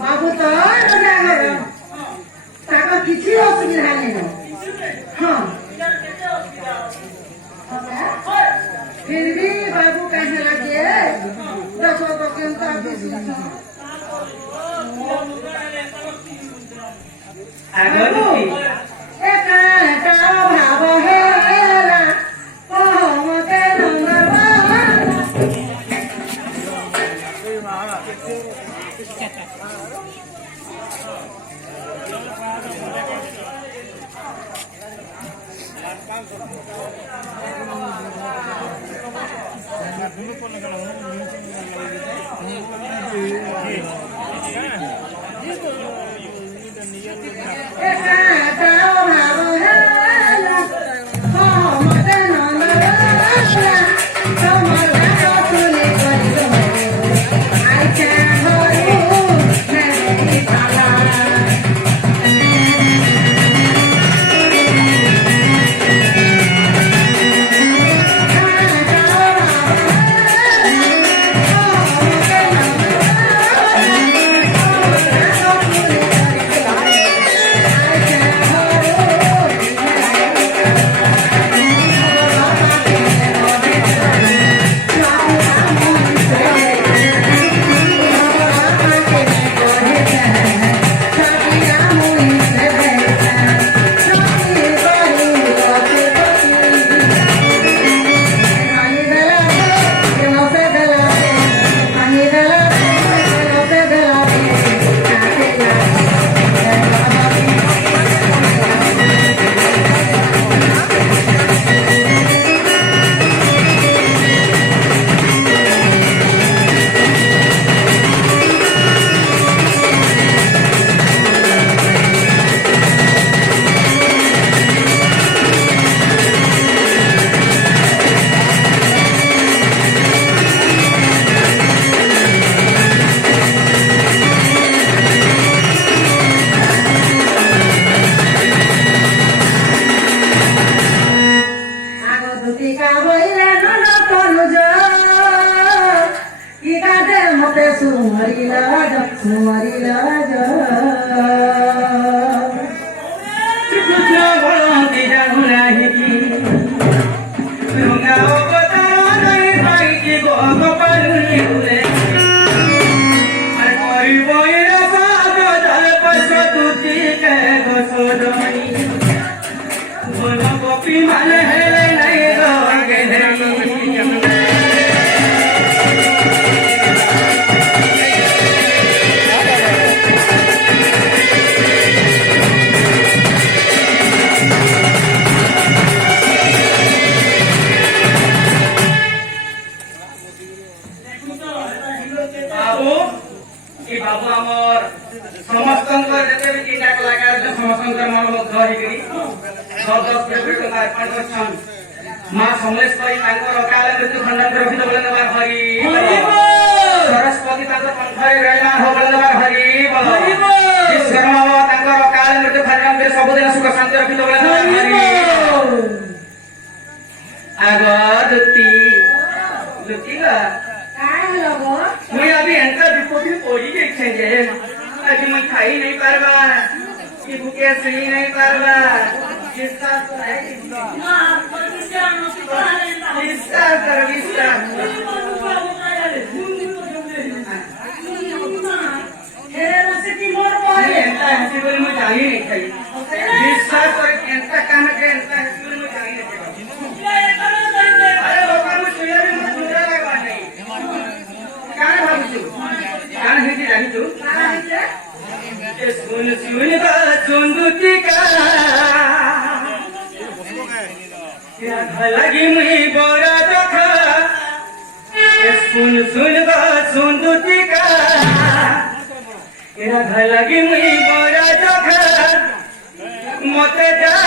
बाबू तो किसी असुविधा नहीं हाँ फिर भी बाबू कहने लगे दसो तो केंता भाव है माँ समलेश्वरी काल मृत्यु खंडन रखित बोलंदवार हरि सरस्वती कंठरे विराजमान हो बोलंदवार हरि विश्वकर्मा बाबा काल मृत्यु खंडन सबुदिन सुख शांति रखित बोलंदवार हरि आगदुती लुतिगा मुई अभी एंटा विपत्ति पड़ी गई छे जे आज मुई खाई नहीं पारबा कि भूखे सही नहीं पारबा विस्तार तो है विस्तार कर विस्तार बोले मुझे जानी नहीं चाहिए विस्तार कर एंता काम के एंता बोले मुझे जानी नहीं चाहिए अरे लोग मुझे सुया भी मुझे सुया लगा नहीं क्या भाभी तू क्या नहीं ଜାଣିଛୁ ଏ ଶୁନ ଶୁଣିବା ଚନ୍ଦୁତିକା ଲାଗି ମୁଇଁ ବରା ଦେଖା ଏ ଶୁନ ଶୁଣିବା ଚନ୍ଦୁତିକା ଲାଗି ମୁଇଁ ବରା ଦେଖା ମତେ ଯା